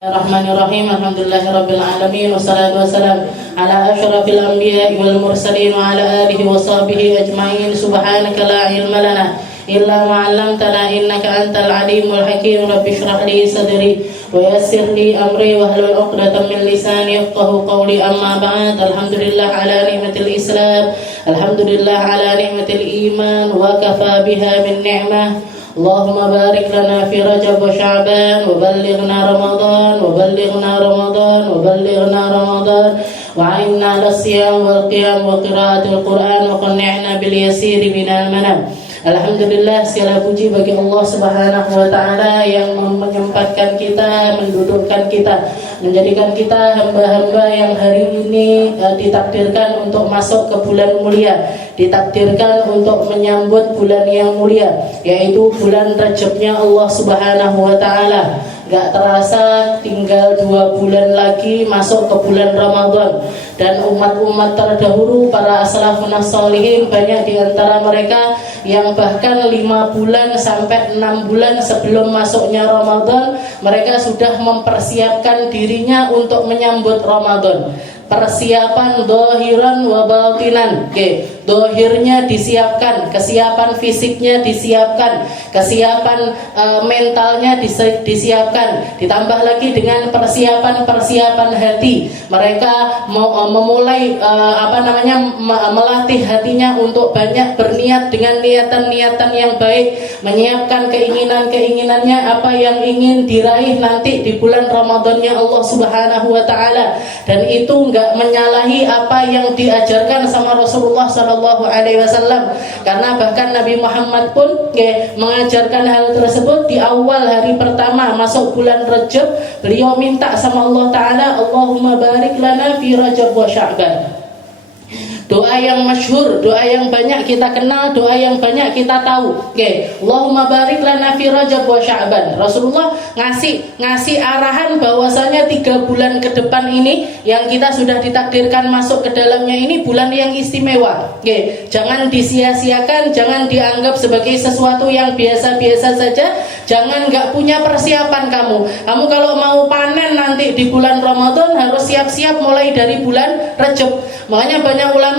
Bismillahirrahmanirrahim. Alhamdulillahirabbil alamin wassalatu wassalamu ala asyrafil anbiya'i wal mursalin wa ala alihi wa sahbihi ajmain. Subhanaka la ilma lana illa ma 'allamtana innaka antal alimul hakim. Rabbi shrah li sadri wa yassir li amri wahlul 'uqdatam min lisani yafqahu qawli. Amma ba'd. Alhamdulillah ala ni'matil islam, alhamdulillah ala ni'matil iman, wa kafa biha min ni'mah. Allahumma barik lana fi Rajab wa Sya'ban wa ballighna Ramadan wa ballighna Ramadan wa ballighna Ramadan wa a'inna lis-siyam wal qiyam wa qiraatil Qur'an wa qanni'na bil yasiri minal manam. Alhamdulillah, segala puji bagi Allah Subhanahu wa taala yang menyempatkan kita, mendudukkan kita, menjadikan kita hamba-hamba yang hari ini ditakdirkan untuk masuk ke bulan mulia, ditakdirkan untuk menyambut bulan yang mulia, yaitu bulan Rajabnya Allah Subhanahu wa taala. Gak terasa tinggal 2 bulan lagi masuk ke bulan Ramadan. Dan umat-umat terdahulu, para as-salafun as-shalihin, banyak diantara mereka yang bahkan 5 bulan sampai 6 bulan sebelum masuknya Ramadan, mereka sudah mempersiapkan dirinya untuk menyambut Ramadan. Persiapan dohiran wa batinan. Dohirnya disiapkan, kesiapan fisiknya disiapkan, kesiapan mentalnya disiapkan, ditambah lagi dengan persiapan hati. Mereka memulai melatih hatinya untuk banyak berniat dengan niatan-niatan yang baik, menyiapkan keinginan-keinginannya, apa yang ingin diraih nanti di bulan Ramadannya Allah Subhanahu wa taala. Dan itu enggak menyalahi apa yang diajarkan sama Rasulullah sallallahu alaihi wasallam, karena bahkan Nabi Muhammad pun mengajarkan hal tersebut di awal hari pertama masuk bulan Rajab. Beliau minta sama Allah taala, Allahumma barik lana fi Rajab wa Sya'ban. Doa yang masyhur, doa yang banyak kita kenal, doa yang banyak kita tahu. Allahumma barik lana fi Rajab wa Sya'ban. Rasulullah ngasih arahan bahwasanya 3 bulan ke depan ini yang kita sudah ditakdirkan masuk ke dalamnya ini bulan yang istimewa. Jangan disia-siakan, jangan dianggap sebagai sesuatu yang biasa-biasa saja. Jangan nggak punya persiapan kamu. Kamu kalau mau panen nanti di bulan Ramadan harus siap-siap mulai dari bulan Rajab. Makanya banyak ulama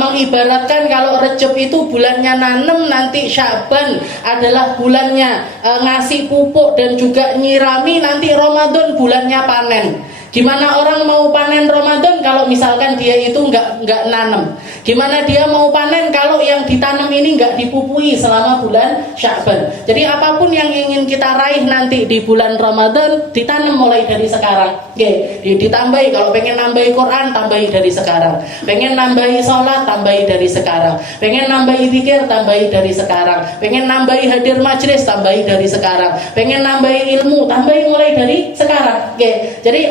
mengibaratkan kalau Rajab itu bulannya nanem, nanti Sya'ban adalah bulannya ngasih pupuk dan juga nyirami, nanti Ramadan bulannya panen. Gimana orang mau panen Ramadan kalau misalkan dia itu nggak nanam? Gimana dia mau panen kalau yang ditanam ini nggak dipupui selama bulan Sya'ban? Jadi apapun yang ingin kita raih nanti di bulan Ramadan, ditanam mulai dari sekarang. Ditambahi, kalau pengen nambahi Quran, tambahi dari sekarang. Pengen nambahi sholat, tambahi dari sekarang. Pengen nambahi zikir, tambahi dari sekarang. Pengen nambahi hadir majlis, tambahi dari sekarang. Pengen nambahi ilmu, tambahi mulai dari sekarang. Jadi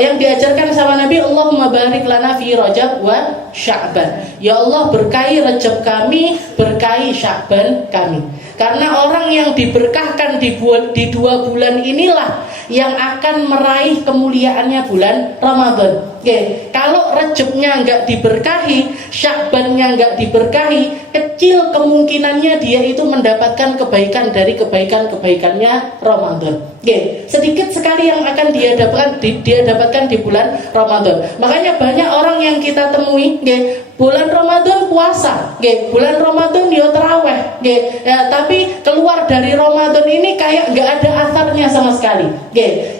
yang diajarkan sama Nabi, Allahumma barik lana fi Rajab wa Sya'ban. Ya Allah, berkahi Rajab kami, berkahi Sya'ban kami. Karena orang yang diberkahkan di 2 bulan inilah yang akan meraih kemuliaannya bulan Ramadan. Kalau Rajabnya nggak diberkahi, Sya'bannya nggak diberkahi, kecil kemungkinannya dia itu mendapatkan kebaikan dari kebaikannya Ramadan. Sedikit sekali yang akan dia dapatkan di bulan Ramadan. Makanya banyak orang yang kita temui, bulan Ramadan puasa, bulan Ramadan dia tarawih, tapi keluar dari Ramadan ini kayak nggak ada asarnya sama sekali.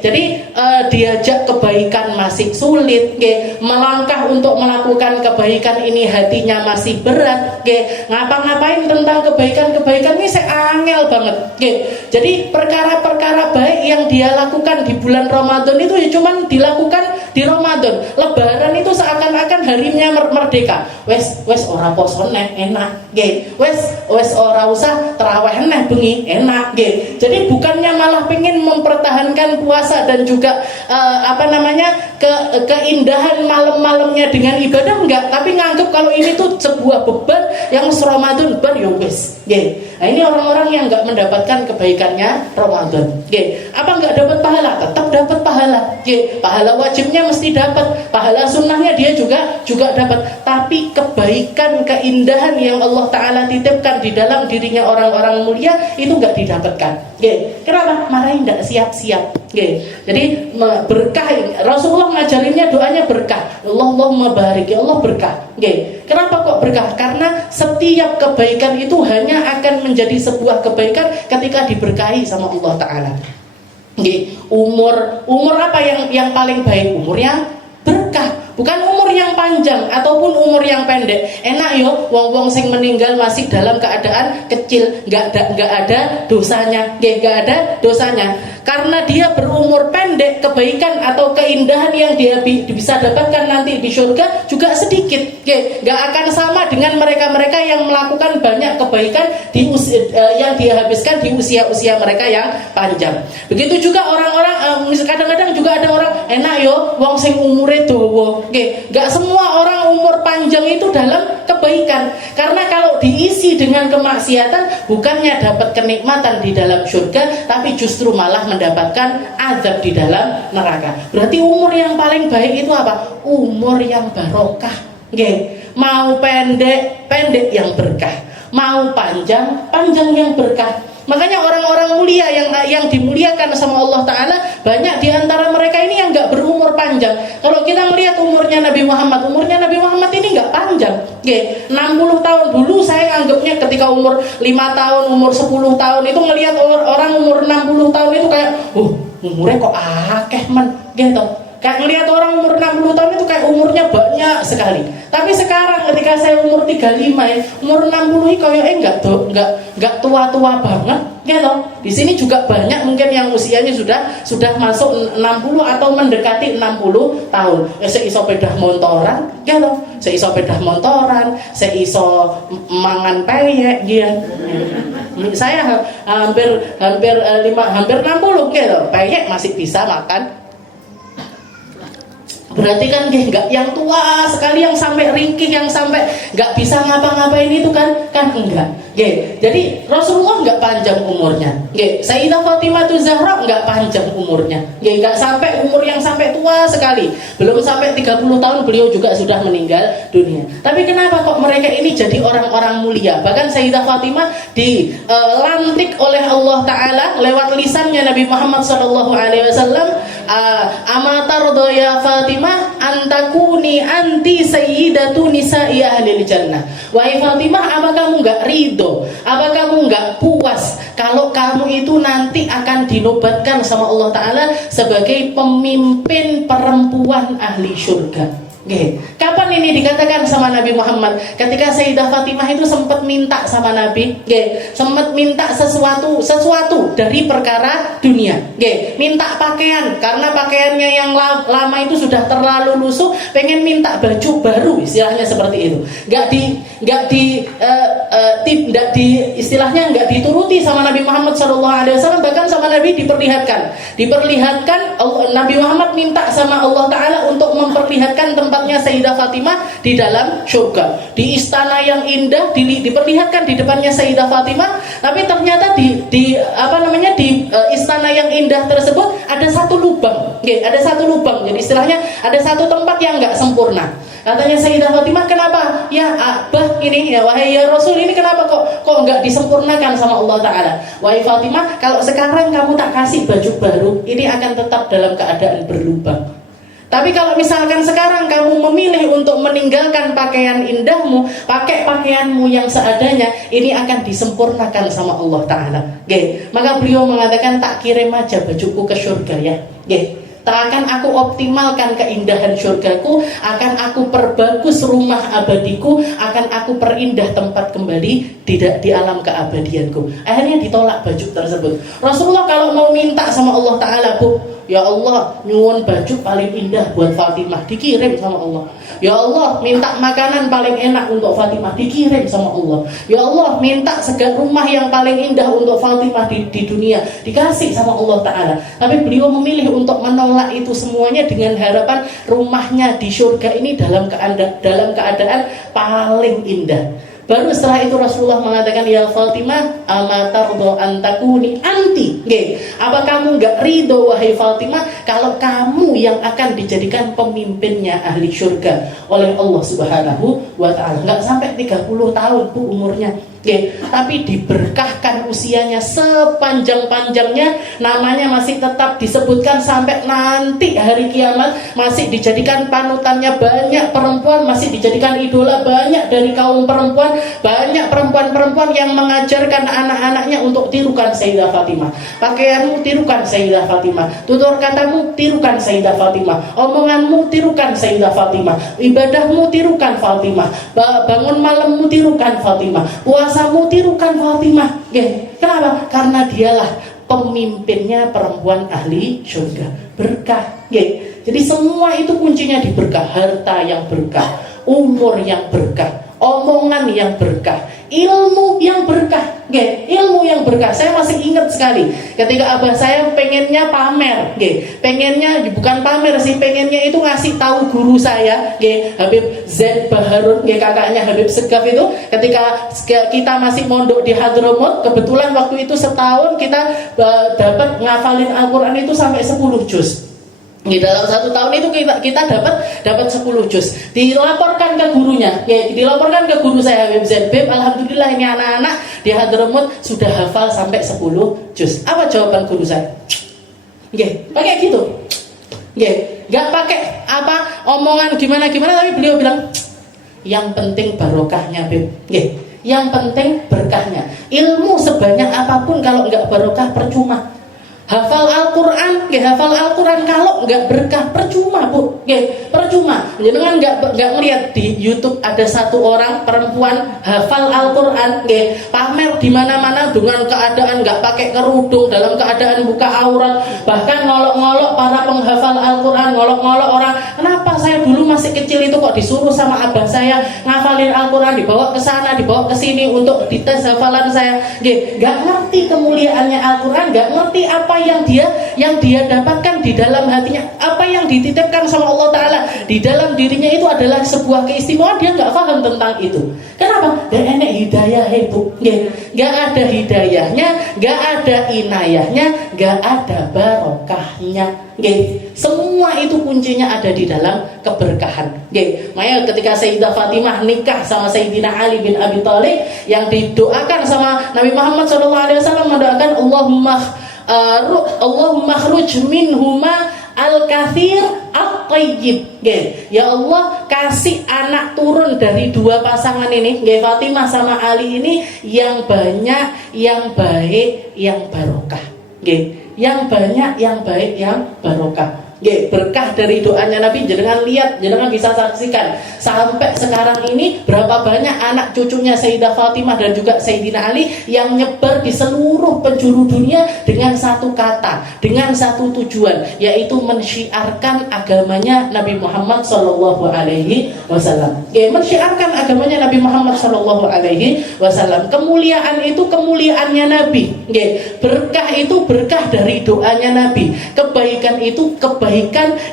Jadi diajak kebaikan masih sulit, melangkah untuk melakukan kebaikan ini hatinya masih berat, ngapa-ngapain tentang kebaikan ini saya angel banget. Jadi perkara-perkara baik yang dia lakukan di bulan Ramadan itu ya cuman dilakukan di Ramadan. Lebaran itu seakan-akan harinya merdeka. Wes ora poso neh enak, wes ora usah tarawih neh bengi enak. Jadi bukannya malah pengen mempertahankan puasa dan juga keindahan malam-malamnya dengan ibadah, enggak, tapi nganggep kalau ini tuh sebuah beban yang Ramadan bar ya wes. Nah, ini orang-orang yang enggak mendapatkan kebaikannya Ramadan. Apa enggak dapat pahala? Tetap dapat pahala. pahala. Pahala wajibnya mesti dapat, pahala sunnahnya dia juga dapat. Tapi kebaikan, keindahan yang Allah Ta'ala titipkan di dalam dirinya orang-orang mulia itu nggak didapatkan. Kenapa? Marahin nggak siap-siap. Jadi berkah, Rasulullah ngajarinnya doanya berkah. Allahumma barik, ya Allah berkah. Kenapa kok berkah? Karena setiap kebaikan itu hanya akan menjadi sebuah kebaikan ketika diberkahi sama Allah Ta'ala. Umur apa yang paling baik? Umur yang berkah, bukan umur yang panjang ataupun umur yang pendek. Enak yo, wong-wong sing meninggal masih dalam keadaan kecil, nggak ada dosanya, nggak ada dosanya. Karena dia berumur pendek, kebaikan atau keindahan yang dia bisa dapatkan nanti di surga juga sedikit. Nggak akan sama dengan mereka-mereka yang melakukan banyak kebaikan yang dia habiskan di usia-usia mereka yang panjang. Begitu juga orang-orang, kadang-kadang juga ada orang enak yo, wong sing umure dawa. Nggak semua orang umur panjang itu dalam kebaikan. Karena kalau diisi dengan kemaksiatan, bukannya dapat kenikmatan di dalam surga, tapi justru malah mendapatkan azab di dalam neraka. Berarti umur yang paling baik itu apa? Umur yang barokah. Mau pendek yang berkah, mau panjang yang berkah. Makanya orang-orang mulia yang dimuliakan sama Allah Ta'ala, banyak di antara mereka ini yang gak berumur panjang. Kalau kita melihat umurnya Nabi Muhammad ini gak panjang. 60 tahun dulu saya anggapnya ketika umur 5 tahun, umur 10 tahun itu ngelihat orang umur 60 tahun itu kayak umurnya kok akeh men gitu. Kayak ngelihat orang umur 60 tahun itu kayak umurnya banyak sekali. Tapi sekarang ketika saya umur 35 umur 60 kayaknya enggak tua-tua banget gitu. Di sini juga banyak mungkin yang usianya sudah masuk 60 atau mendekati 60 tahun. Seiso pedah montoran gitu. Seiso pedah montoran, seiso mangan peyek gitu. Saya hampir 60 gitu. Peyek masih bisa makan. Berarti kan nggak yang tua sekali, yang sampai ringkih, yang sampai nggak bisa ngapa-ngapain itu kan enggak. Jadi Rasulullah nggak panjang umurnya. Sayyidah Fatimah Zahra nggak panjang umurnya. Nggak sampai umur yang sampai tua sekali. Belum sampai 30 tahun beliau juga sudah meninggal dunia. Tapi kenapa kok mereka ini jadi orang-orang mulia? Bahkan Sayyidah Fatimah dilantik oleh Allah Ta'ala lewat lisannya Nabi Muhammad SAW. Amatardo ya Fatimah antakuni anti sayyidatu nisa'i ahlil jannah. Wahai Fatimah, apa kamu nggak ridho, apa kamu nggak puas kalau kamu itu nanti akan dinobatkan sama Allah Ta'ala sebagai pemimpin perempuan ahli surga? Kapan ini dikatakan sama Nabi Muhammad? Ketika Sayyidah Fatimah itu sempat minta sama Nabi, sempat minta sesuatu dari perkara dunia, minta pakaian karena pakaiannya yang lama itu sudah terlalu lusuh, pengen minta baju baru, istilahnya seperti itu. Istilahnya nggak dituruti sama Nabi Muhammad SAW, bahkan sama Nabi diperlihatkan Nabi Muhammad minta sama Allah Ta'ala untuk memperlihatkan tempatnya Sayyidah Fatimah di dalam surga, di istana yang indah, diperlihatkan di depannya Sayyidah Fatimah. Tapi ternyata di istana yang indah tersebut ada satu lubang, jadi istilahnya ada satu tempat yang nggak sempurna. Katanya Sayyidah Fatimah, kenapa? Ya Abah ini, ya wahai ya Rasul, ini kenapa kok nggak disempurnakan sama Allah Ta'ala? Wahai Fatimah, kalau sekarang kamu tak kasih baju baru, ini akan tetap dalam keadaan berlubang. Tapi kalau misalkan sekarang kamu memilih untuk meninggalkan pakaian indahmu, pakai pakaianmu yang seadanya, ini akan disempurnakan sama Allah Ta'ala. Maka beliau mengatakan, tak kirim aja bajuku ke surga ya. Tak akan aku optimalkan keindahan surgaku, akan aku perbagus rumah abadiku, akan aku perindah tempat kembali di alam keabadianku. Akhirnya ditolak baju tersebut. Rasulullah kalau mau minta sama Allah Ta'ala, Bu, ya Allah, nyuwun baju paling indah buat Fatimah, dikirim sama Allah. Ya Allah, minta makanan paling enak untuk Fatimah, dikirim sama Allah. Ya Allah, minta rumah yang paling indah untuk Fatimah di dunia, dikasih sama Allah Ta'ala. Tapi beliau memilih untuk menolak itu semuanya dengan harapan rumahnya di surga ini dalam keadaan paling indah. Baru setelah itu Rasulullah mengatakan, ya Fatimah, ama tardo antakuni anti. Apa kamu gak ridho wahai Fatimah kalau kamu yang akan dijadikan pemimpinnya ahli surga oleh Allah Subhanahu wa ta'ala. Gak sampai 30 tahun Bu umurnya. Tapi diberkahkan usianya sepanjang-panjangnya, namanya masih tetap disebutkan sampai nanti hari kiamat, masih dijadikan panutannya banyak perempuan, masih dijadikan idola banyak dari kaum perempuan, banyak perempuan-perempuan yang mengajarkan anak-anaknya untuk tirukan Sayyidah Fatimah. Pakaianmu tirukan Sayyidah Fatimah, tutur katamu tirukan Sayyidah Fatimah, omonganmu tirukan Sayyidah Fatimah, ibadahmu tirukan Fatimah, bangun malammu tirukan Fatimah, puasamu tirukan Fatimah. Kenapa? Karena dialah pemimpinnya perempuan ahli surga. Berkah. Jadi semua itu kuncinya di berkah. Harta yang berkah, umur yang berkah, omongan yang berkah, ilmu yang berkah. Ilmu yang berkah. Saya masih ingat sekali ketika abah saya pengennya pamer, pengennya bukan pamer sih, pengennya itu ngasih tahu guru saya, Habib Z Baharun, kakaknya Habib Segaf itu, ketika kita masih mondok di Hadramut, kebetulan waktu itu setahun kita dapat ngafalin Al-Quran itu sampai 10 juz. Di dalam 1 tahun itu kita dapat 10 juz. Dilaporkan ke gurunya, dilaporkan ke guru saya Habib Zainab, alhamdulillah ini anak-anak di Hadramut sudah hafal sampai 10 juz. Apa jawaban guru saya? Pakai gitu. Gak pakai apa omongan gimana tapi beliau bilang yang penting barokahnya, Beb. Yang penting berkahnya. Ilmu sebanyak apapun kalau nggak barokah percuma. Hafal Al-Quran, hafal Al-Quran kalau nggak berkah percuma, Bu. Percuma. Jangan nggak ngelihat di YouTube ada satu orang perempuan hafal Al-Quran, pamer di mana-mana dengan keadaan nggak pakai kerudung, dalam keadaan buka aurat, bahkan ngolok-ngolok para penghafal Al-Quran, ngolok-ngolok orang. Kenapa saya dulu masih kecil itu kok disuruh sama abah saya ngafalin Al-Quran, dibawa ke sana, dibawa ke sini untuk dites hafalan saya. Nggak ngerti kemuliaannya Al-Quran, nggak ngerti apa yang dia dapatkan di dalam hatinya, apa yang dititipkan sama Allah Ta'ala di dalam dirinya itu adalah sebuah keistimewaan. Dia nggak paham tentang itu. Kenapa? Gak enak hidayah itu, gak ada hidayahnya, gak ada inayahnya, gak ada barokahnya. Semua itu kuncinya ada di dalam keberkahan. Makanya ketika Sayyidah Fatimah nikah sama Sayyidina Ali bin Abi Thalib, yang didoakan sama Nabi Muhammad SAW mendoakan Allahumma khruj minhuma al-kathir at-tayyib. Ya Allah, kasih anak turun dari dua pasangan ini, Fatimah sama Ali ini, yang banyak, yang baik, yang barokah. Yang banyak, yang baik, yang barokah. Berkah dari doanya Nabi. Jangan lihat, jangan bisa saksikan sampai sekarang ini berapa banyak anak cucunya Sayyidah Fatimah dan juga Sayyidina Ali yang nyebar di seluruh penjuru dunia dengan satu kata, dengan satu tujuan, yaitu mensyiarkan agamanya Nabi Muhammad Sallallahu Alaihi Wasallam. Mensyiarkan agamanya Nabi Muhammad Sallallahu Alaihi Wasallam. Kemuliaan itu kemuliaannya Nabi. Berkah itu berkah dari doanya Nabi. Kebaikan itu kebaikan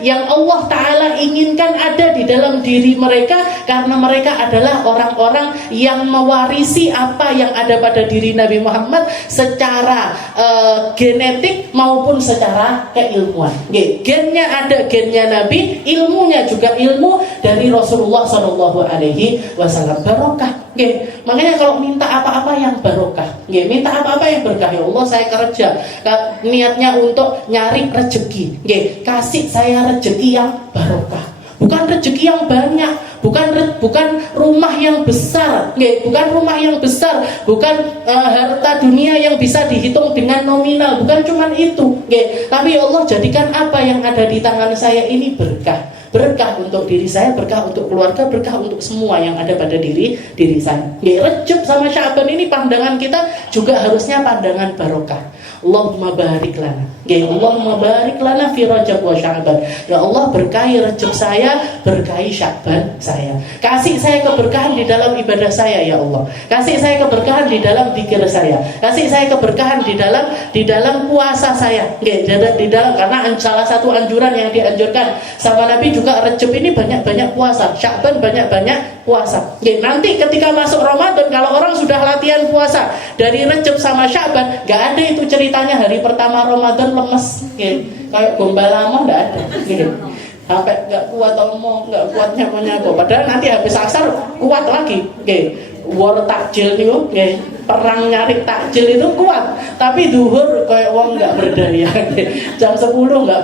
yang Allah Ta'ala inginkan ada di dalam diri mereka, karena mereka adalah orang-orang yang mewarisi apa yang ada pada diri Nabi Muhammad secara genetik maupun secara keilmuan. Gennya ada gennya Nabi, ilmunya juga ilmu dari Rasulullah Sallallahu Alaihi Wasallam. Barokah. Makanya kalau minta apa-apa yang barokah, minta apa-apa yang berkah. Ya Allah, saya kerja, niatnya untuk nyari rezeki, kasih saya rezeki yang barokah, bukan rezeki yang banyak, bukan rumah yang besar, bukan rumah yang besar, bukan harta dunia yang bisa dihitung dengan nominal, bukan cuma itu, tapi ya Allah, jadikan apa yang ada di tangan saya ini berkah. Berkah untuk diri saya, berkah untuk keluarga, berkah untuk semua yang ada pada diri saya. Rejab sama Sya'ban ini pandangan kita juga harusnya pandangan barokah. Allahumma barik lana. Allahumma barik lana fi Rajab wa Sya'ban. Ya Allah, berkahi Rajab saya, berkahi Sya'ban saya. Kasih saya keberkahan di dalam ibadah saya ya Allah. Kasih saya keberkahan di dalam zikir saya. Kasih saya keberkahan di dalam puasa saya. Di dalam, karena salah satu anjuran yang dianjurkan sama Nabi juga Rajab ini banyak-banyak puasa, Sya'ban banyak-banyak puasa. Nggih, nanti ketika masuk Ramadan kalau orang sudah latihan puasa dari Rajab sama Sya'ban, nggak ada itu ceritanya hari pertama Ramadan lemes, nggih. Kayak gombal lama nggak ada, nggih. Sampai nggak kuat omong, nggak kuat nyapa-nyapa. Padahal nanti habis asar kuat lagi, nggih. War takjil niku nggih, perang nyari takjil itu kuat, tapi duhur kayak wong nggak berdaya. Jam 10 nggak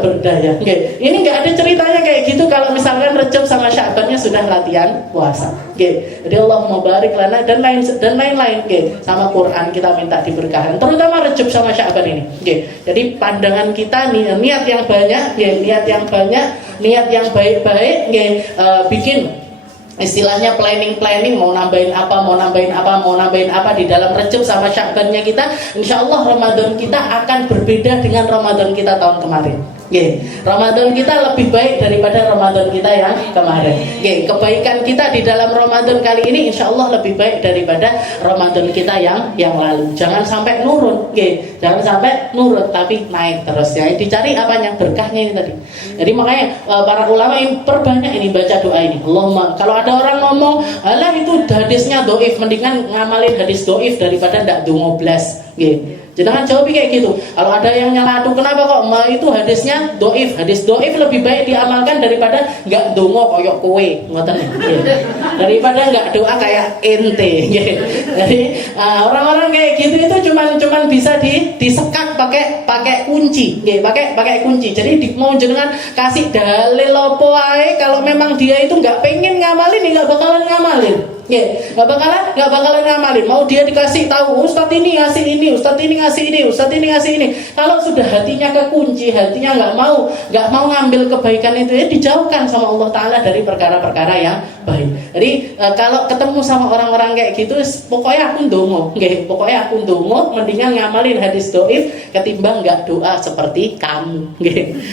berdaya. Nggih. Ini nggak ada ceritanya kayak gitu kalau misalkan Rajab sama Sya'bannya sudah latihan puasa. Nggih. Jadi Allahumma barik lana dan lain-lain nggih. Sama Quran kita minta diberkahan, terutama Rajab sama Sya'ban ini. Nggih. Jadi pandangan kita niat yang banyak, nggih, niat yang baik-baik nggih, bikin istilahnya planning mau nambahin apa di dalam Rajab sama Sya'bannya kita, insyaallah Ramadan kita akan berbeda dengan Ramadan kita tahun kemarin. Ramadan kita lebih baik daripada Ramadan kita yang kemarin. Kebaikan kita di dalam Ramadan kali ini insya Allah lebih baik daripada Ramadan kita yang lalu. Jangan sampai nurun, jangan sampai nurun, tapi naik terus ya. Dicari apanya, berkahnya ini tadi. Jadi makanya para ulama ini perbanyak ini baca doa ini. Allahumma, kalau ada orang ngomong, alah itu hadisnya doif, mendingan ngamalin hadis doif daripada ndak dongo blas. Jangan jawab kayak gitu. Kalau ada yang nyala, aduh kenapa kok itu hadisnya doif, hadis doif lebih baik diamalkan daripada nggak dongo koyok kowe, ngoten ya. Daripada nggak doa kayak ente. Jadi orang-orang kayak gitu itu cuman bisa disekat pakai kunci, pakai kunci. Jadi mau jenengan kasih dalil opo ae, kalau memang dia itu nggak pengen ngamalin, nggak bakalan ngamalin. Nggak bakalan ngamalin. Mau dia dikasih tahu Ustadz ini ngasih ini, Ustadz ini ngasih ini, Ustadz ini ngasih ini. Kalau sudah hatinya kekunci, hatinya nggak mau ngambil kebaikan itu, ya dijauhkan sama Allah Taala dari perkara-perkara yang baik. Jadi kalau ketemu sama orang-orang kayak gitu, pokoknya aku ndonga, mendingan ngamalin hadis doif ketimbang nggak doa seperti kamu.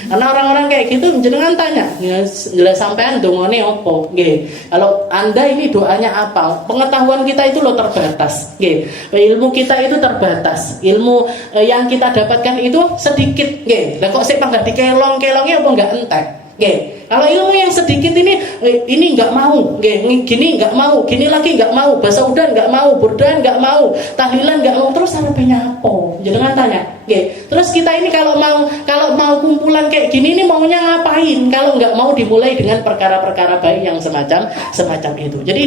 Karena orang-orang kayak gitu, jenengan tanya, jelas sampean dongone opo? Kalau Anda ini doanya apa? Pengetahuan kita itu loh terbatas. Ilmu kita itu terbatas. Ilmu yang kita dapatkan itu sedikit. Lah kok sik panggah dikelong-kelongnya apa enggak entek? Kalau ilmu yang sedikit ini nggak mau, gini nggak mau, gini lagi nggak mau, bahasa udan nggak mau, burdan nggak mau, tahlilan nggak mau, terus arepnya apa? Jangan tanya. Terus kita ini kalau mau kumpulan kayak gini ini maunya ngapain? Kalau nggak mau dimulai dengan perkara-perkara baik yang semacam itu. Jadi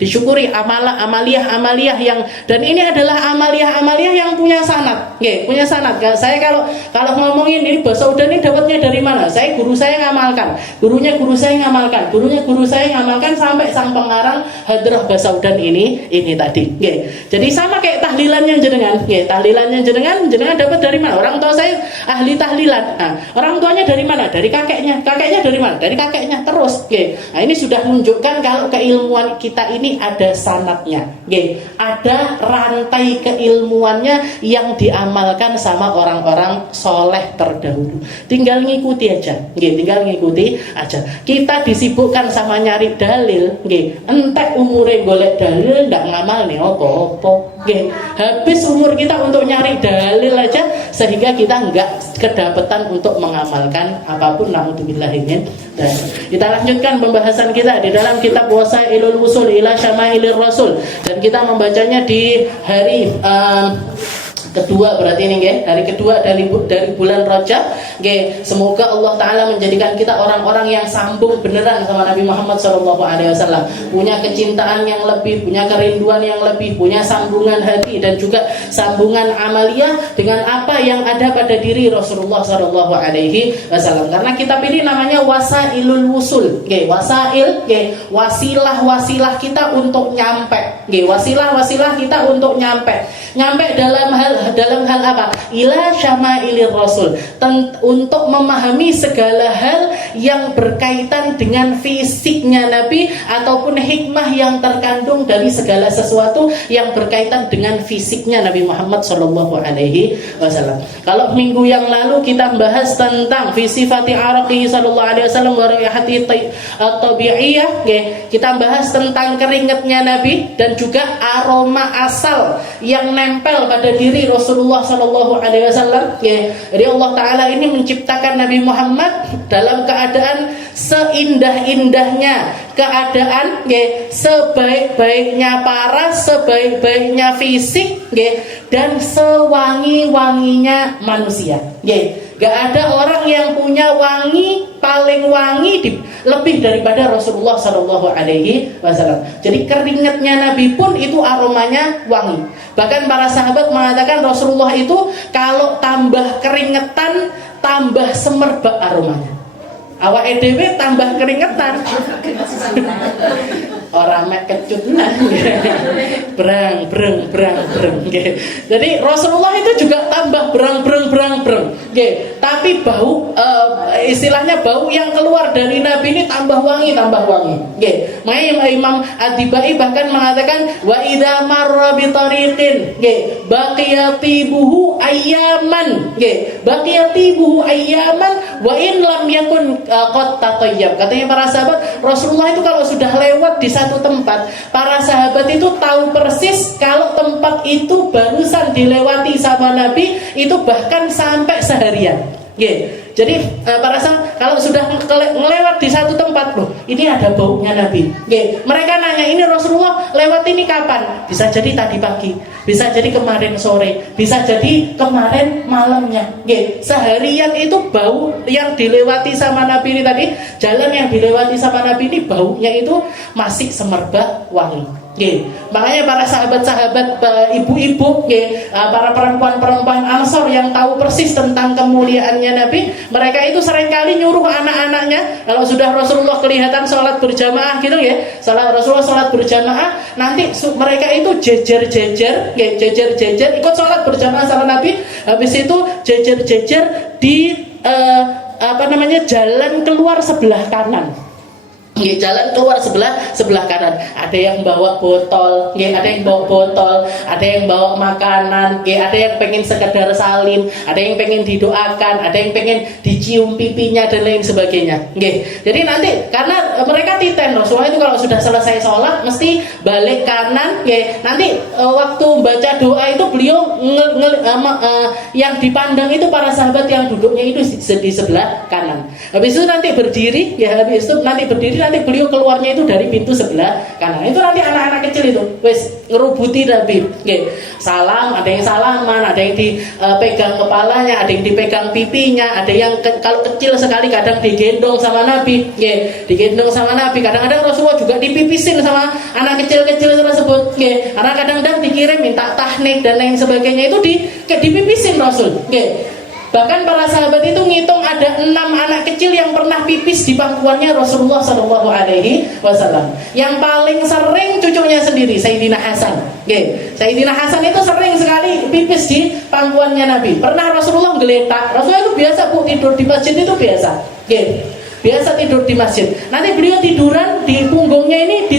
disyukuri amaliyah yang, dan ini adalah amaliyah yang punya sanad. Punya sanad. Saya kalau ngomongin ini bahasa udan ini dapatnya dari mana? Guru saya ngamalkan, gurunya guru saya ngamalkan sampai sang pengarang hadrah Basaudan ini tadi. Jadi sama kayak tahlilannya jenengan dapat dari mana? Orang tua saya ahli tahlilan. Nah, orang tuanya dari mana? Dari kakeknya dari mana? Dari kakeknya terus. Nah, ini sudah menunjukkan kalau keilmuan kita ini ada sanadnya. Ada rantai keilmuannya yang diamalkan sama orang-orang soleh terdahulu. Tinggal ngikuti aja. Kita disibukkan sama nyari dalil, entek umure golek dalil ndak ngamal nih opo-opo. Habis umur kita untuk nyari dalil aja, sehingga kita nggak kedapetan untuk mengamalkan apapun. Naudzubillahi min dzalik. Kita lanjutkan pembahasan kita di dalam kitab Wasailul Wusul ila Syamailir Rasul, dan kita membacanya di hari kedua, berarti ini hari kedua dari bulan Rajab. Semoga Allah Ta'ala menjadikan kita orang-orang yang sambung beneran sama Nabi Muhammad SAW, punya kecintaan yang lebih, punya kerinduan yang lebih, punya sambungan hati dan juga sambungan amaliyah dengan apa yang ada pada diri Rasulullah SAW. Karena kitab ini namanya Wasailul Wusul. Wasilah kita untuk nyampe. Wasilah kita untuk nyampe dalam hal apa? Ila syamailir Rasul, untuk memahami segala hal yang berkaitan dengan fisiknya Nabi, ataupun hikmah yang terkandung dari segala sesuatu yang berkaitan dengan fisiknya Nabi Muhammad SAW. Kalau minggu yang lalu kita bahas tentang fi sifati araqihi sallallahu alaihi wasallam wa raihati tabi'iyah, kita bahas tentang keringatnya Nabi dan juga aroma asal yang nempel pada diri Rasulullah sallallahu alaihi wasallam, nggih. Jadi Allah taala ini menciptakan Nabi Muhammad dalam keadaan seindah-indahnya keadaan, nggih, sebaik-baiknya paras, sebaik-baiknya fisik, nggih, dan sewangi-wanginya manusia, nggih. Gak ada orang yang punya wangi paling wangi lebih daripada Rasulullah Sallallahu Alaihi Wasallam. Jadi keringatnya Nabi pun itu aromanya wangi. Bahkan para sahabat mengatakan Rasulullah itu kalau tambah keringetan tambah semerbak aromanya. Awake dhewe tambah keringetan. Orang mek kecut nah. Brang. Jadi Rasulullah itu juga tambah brang. Tapi bau istilahnya bau yang keluar dari Nabi ini tambah wangi. Makanya Imam Ad-Dibai bahkan mengatakan wa idza marra bi tariqin baqiya tibuhu ayyaman. Baqiya tibuhu ayyaman wa in lam yakun qad tatayyab. Katanya para sahabat, Rasulullah itu kalau sudah lewat di satu tempat, para sahabat itu tahu persis kalau tempat itu barusan dilewati sama Nabi itu bahkan sampai seharian. Jadi para sahabat kalau sudah ngelewat di satu tempat, loh, ini ada baunya Nabi. Mereka nanya, ini Rasulullah lewat ini kapan? Bisa jadi tadi pagi, bisa jadi kemarin sore, bisa jadi kemarin malamnya. Seharian itu bau yang dilewati sama Nabi ini tadi, jalan yang dilewati sama Nabi ini baunya itu masih semerbak wangi. Makanya para sahabat-sahabat, ibu-ibu, para perempuan-perempuan Ansor yang tahu persis tentang kemuliaannya Nabi, mereka itu seringkali nyuruh anak-anaknya kalau sudah Rasulullah kelihatan sholat berjamaah gitu ya, Rasulullah sholat berjamaah, nanti mereka itu jejer-jejer ikut sholat berjamaah sama Nabi, habis itu jejer-jejer di jalan keluar sebelah kanan. Jalan keluar sebelah kanan. Ada yang bawa botol, ada yang bawa makanan, ada yang pengen sekedar salim, ada yang pengen didoakan, ada yang pengen dicium pipinya dan lain sebagainya. Jadi nanti karena mereka titen, Rasulullah itu kalau sudah selesai sholat mesti balik kanan. Nanti waktu baca doa itu beliau yang dipandang itu para sahabat yang duduknya itu di sebelah kanan. Habis itu nanti berdiri, nanti beliau keluarnya itu dari pintu sebelah kanan. Itu nanti anak-anak kecil itu wes ngerubuti Nabi. Salam, ada yang salaman, ada yang dipegang kepalanya, ada yang dipegang pipinya, ada yang kalau kecil sekali kadang digendong sama Nabi. Digendong sama Nabi. Kadang-kadang Rasulullah juga dipipisin sama anak kecil-kecil tersebut. Kadang-kadang dikirim minta tahnik dan lain sebagainya, itu dipipisin Rasul. Bahkan para sahabat itu ngitung ada 6 anak kecil yang pernah pipis di pangkuannya Rasulullah Sallallahu Alaihi Wasallam. Yang paling sering cucunya sendiri, Sayyidina Hasan. Sayyidina Hasan itu sering sekali pipis di pangkuannya Nabi. Pernah Rasulullah geletak. Rasulullah itu biasa tidur di masjid itu biasa. Biasa tidur di masjid. Nanti beliau tiduran di punggungnya ini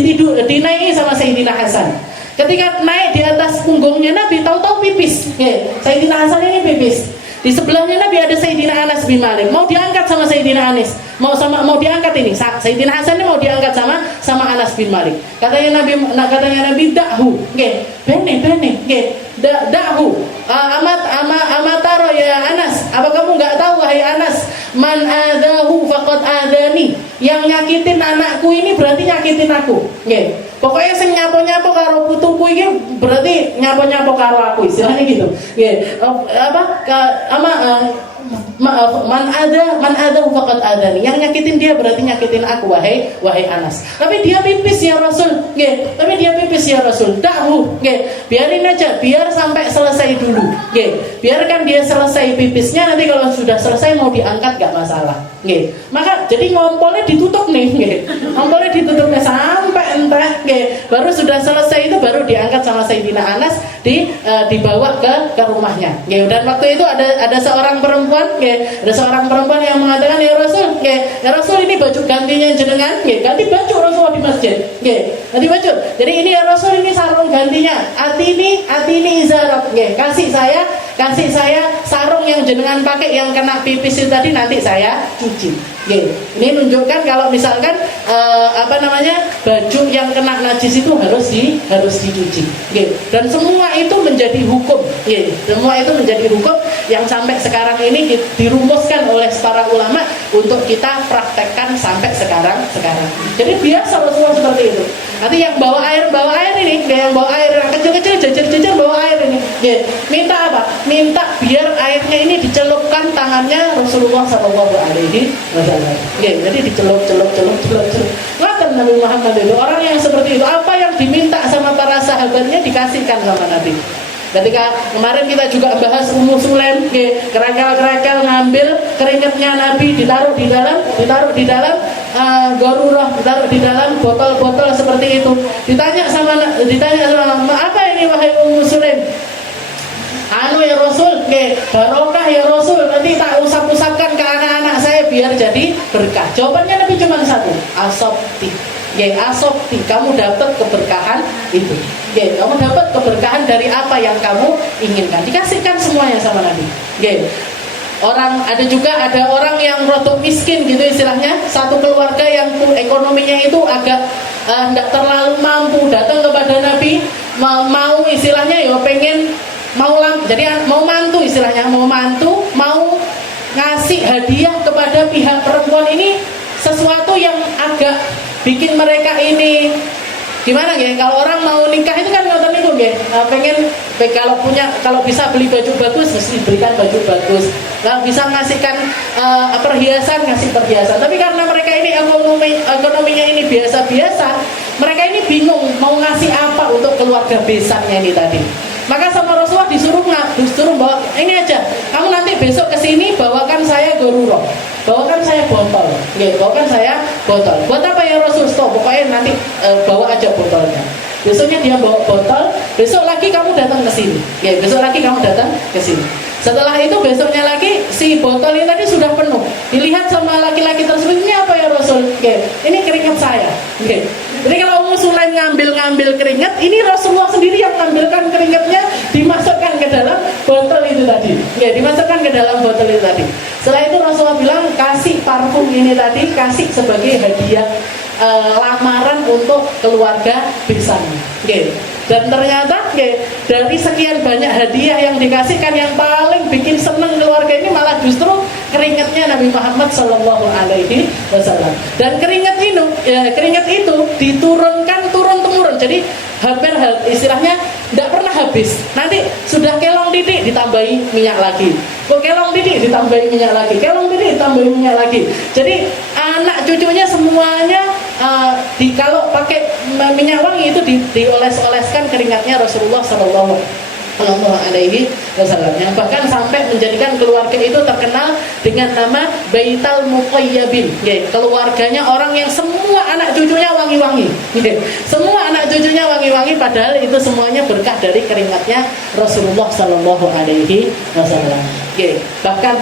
dinaiki sama Sayyidina Hasan. Ketika naik di atas punggungnya Nabi, tahu-tahu pipis. Sayyidina Hasan ini pipis. Di sebelahnya Nabi ada Sayyidina Anas bin Malik, mau diangkat sama Sayyidina Anas, mau diangkat ini Sayyidina Hasan ini mau diangkat sama Anas bin Malik. Katanya Nabi da'hu, bene, da'hu, amataro ya Anas, apa kamu nggak tahu wahai Anas, man adahu faqad adani, yang nyakitin anakku ini berarti nyakitin aku. Pokoknya sing nyapo-nyapo karo putuku ini berarti nyapo-nyapo karo aku, istilahnya gitu. Man ada faqad adani, yang nyakitin dia berarti nyakitin aku wahai Anas. Tapi dia pipis ya Rasul. Da'hu, biarin aja, biar sampai selesai dulu. Biarkan dia selesai pipisnya, nanti kalau sudah selesai mau diangkat gak masalah. Maka jadi ngompolnya ditutup nih. Ngompolnya ditutupnya sampai entah. Baru sudah selesai itu baru diangkat sama Sayyidina Anas, dibawa ke rumahnya. Dan waktu itu ada seorang perempuan, ada seorang perempuan yang mengatakan, ya Rasul ini baju gantinya jenengan, ganti baju Rasulullah di masjid, ganti baju. Jadi ini ya Rasul, ini sarung gantinya, atini izarat, kasih saya kasih saya sarung yang jenengan pakai yang kena pipis itu tadi, nanti saya cuci. Ini menunjukkan kalau misalkan baju yang kena najis itu harus dicuci. Dan semua itu menjadi hukum. Semua itu menjadi hukum yang sampai sekarang ini dirumuskan oleh para ulama untuk kita praktekkan sampai sekarang. Jadi biasa Rasulullah seperti itu. Nanti yang bawa air ini, yang bawa air yang kecil-kecil, jajar-jajar bawa air ini. Minta apa? Minta biar airnya ini dicelupkan tangannya Rasulullah SAW. Jadi dicelup. Ngaten Nabi Muhammad itu orang yang seperti itu. Apa yang diminta sama para sahabatnya dikasihkan sama Nabi. Ketika kemarin kita juga bahas Ummu Sulaim, kerakal ngambil keringatnya Nabi ditaruh di dalam garurah, ditaruh di dalam botol-botol seperti itu. Ditanya sama apa ini wahai Ummu Sulaim? Anu ya Rasul, barokah ya Rasul, nanti tak usap-usapkan ke anak-anak saya biar jadi berkah. Jawabannya Nabi cuma satu, asabti. Asabti, kamu dapat keberkahan itu. Kamu dapat keberkahan dari apa yang kamu inginkan. Dikasihkan semuanya sama Nabi. Ada orang yang rotok miskin gitu istilahnya, satu keluarga yang ekonominya itu agak tidak terlalu mampu, datang kepada Nabi mau istilahnya ya pengen mau mantu istilahnya, mau ngasih hadiah kepada pihak perempuan ini, sesuatu yang agak bikin mereka ini gimana kalau orang mau nikah itu kan ngoten niku pengen kalau bisa beli baju bagus mesti diberikan baju bagus. Bisa ngasihkan perhiasan, ngasih perhiasan. Tapi karena mereka ini ekonominya ini biasa-biasa, mereka ini bingung mau ngasih apa untuk keluarga besannya ini tadi. Maka sama Rasulullah disuruh bawa ini aja. Kamu nanti besok kesini bawakan saya goruro, bawakan saya botol. Bawakan saya botol. Buat apa ya Rasul? Stop. Pokoknya nanti bawa aja botolnya. Besoknya dia bawa botol. Besok lagi kamu datang ke sini. Besok lagi kamu datang ke sini. Setelah itu besoknya lagi si botol ini tadi sudah penuh. Dilihat sama laki-laki tersebut, ini apa ya Rasul? Ini keringat saya. Jadi kalau Ummu Sulaim ngambil keringat, ini Rasulullah sendiri yang mengambilkan keringatnya, dimasukkan ke dalam botol itu tadi. Dimasukkan ke dalam botol itu tadi. Setelah itu Rasulullah bilang, kasih parfum ini tadi, kasih sebagai hadiah lamaran untuk keluarga besannya. Dan ternyata dari sekian banyak hadiah yang dikasihkan, yang paling bikin seneng keluarga ini malah justru keringatnya Nabi Muhammad SAW. Dan keringat itu diturunkan turun-temurun. Jadi hampir istilahnya tidak pernah habis. Nanti sudah kelong titik ditambahi minyak lagi. Kok kelong titik ditambahi minyak lagi. Kelong titik ditambahi minyak lagi. Jadi anak cucunya semuanya kalau pakai minyak wangi itu dioles-oleskan keringatnya Rasulullah SAW. Yang bahkan sampai menjadikan keluarga itu terkenal dengan nama Baital Muqayyabin. Keluarganya orang yang semua anak cucunya wangi-wangi. Semua anak cucunya wangi-wangi, padahal itu semuanya berkah dari keringatnya Rasulullah SAW. Bahkan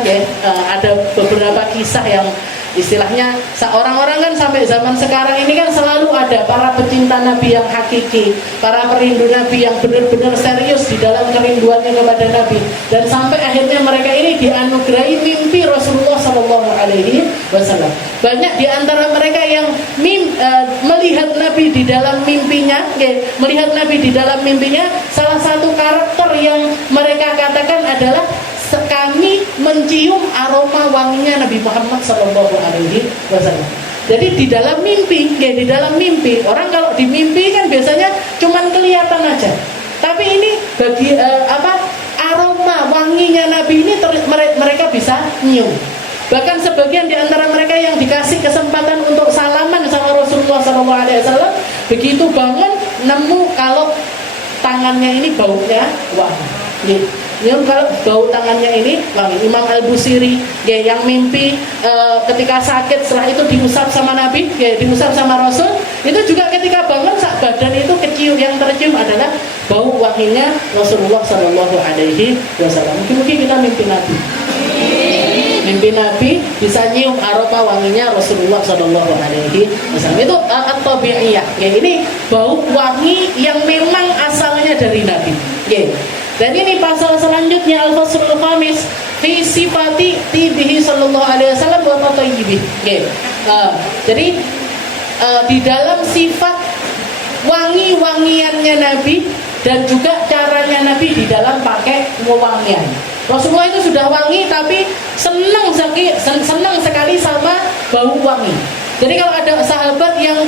ada beberapa kisah yang istilahnya orang-orang kan sampai zaman sekarang ini kan selalu ada para pecinta Nabi yang hakiki, para perindu Nabi yang benar-benar serius di dalam kerinduannya kepada Nabi, dan sampai akhirnya mereka ini dianugerahi mimpi Rasulullah SAW. Banyak di antara mereka yang melihat Nabi di dalam mimpinya, salah satu karakter yang mereka katakan adalah kami mencium aroma wanginya Nabi Muhammad SAW. Jadi di dalam mimpi, orang kalau di mimpi kan biasanya cuman kelihatan aja. Tapi ini bagi aroma wanginya Nabi ini mereka bisa nyium. Bahkan sebagian di antara mereka yang dikasih kesempatan untuk salaman sama Rasulullah SAW, begitu bangun nemu kalau tangannya ini baunya wangi. Kalau bau tangannya ini wangi. Imam Al-Busiri yang mimpi ketika sakit, setelah itu diusap sama Nabi, diusap sama Rasul, itu juga ketika bangun sak badan itu kecium, yang tercium adalah bau wanginya Rasulullah SAW. Mungkin kita mimpi Nabi bisa nyium aroma wanginya Rasulullah SAW. Itu at-tabi'iyah. Ini bau wangi yang memang asalnya dari Nabi. Dan ini pasal selanjutnya al-faslul khamis fi sifati tibihi sallallahu alaihi wasallam wa tatayyibih. Jadi di dalam sifat wangi-wangiannya Nabi dan juga caranya Nabi di dalam pakai wewangian. Rasulullah itu sudah wangi tapi senang sekali sama bau wangi. Jadi kalau ada sahabat yang